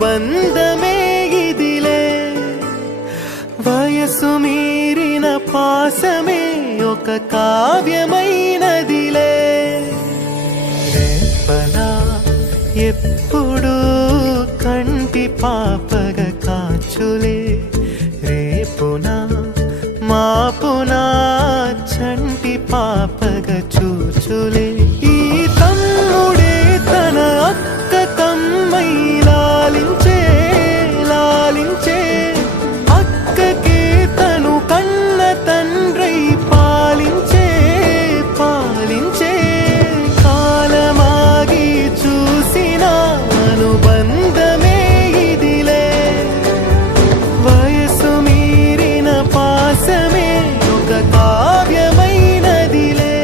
అనుబంధమే ఇదిలే వయసు మీరిన పాసమే ఒక కావ్యమైనదిలే రేపలా ఎప్పుడు కంటి పాపగ కాచులే రేపునా మాపునా చంటి పాపగ చూచులే ఈ తమ్ముడే తన అక్క కమ్మై లాలించే లాలించే అక్కకే తను కన్న తండ్రై పాలించే పాలించే కాలమాగి చూసిన అనుబంధమే ఇదిలే వయసు మీరిన పాసమే ఒక కావ్యమైనదిలే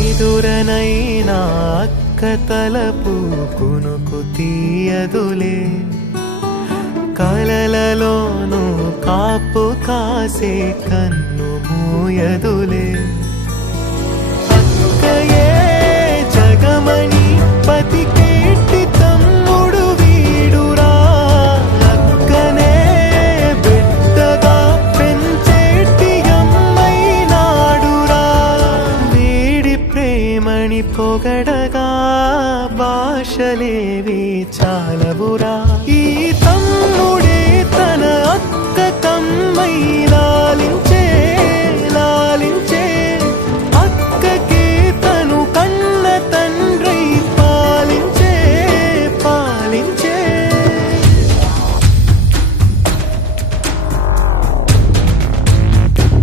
నిదురనైనా అక్క తలపు కునుకు తీయదులే కలలలోనూ కాపు కాసే కన్ను మూయదులే అక్కయే జగమణి బతికేటి తమ్ముడు వీడురా అక్కనే బిడ్డగా పెంచేటి అమ్మైనాడురా వీడి ప్రేమని పొగడగా భాషలేవి చాలవురా ఈ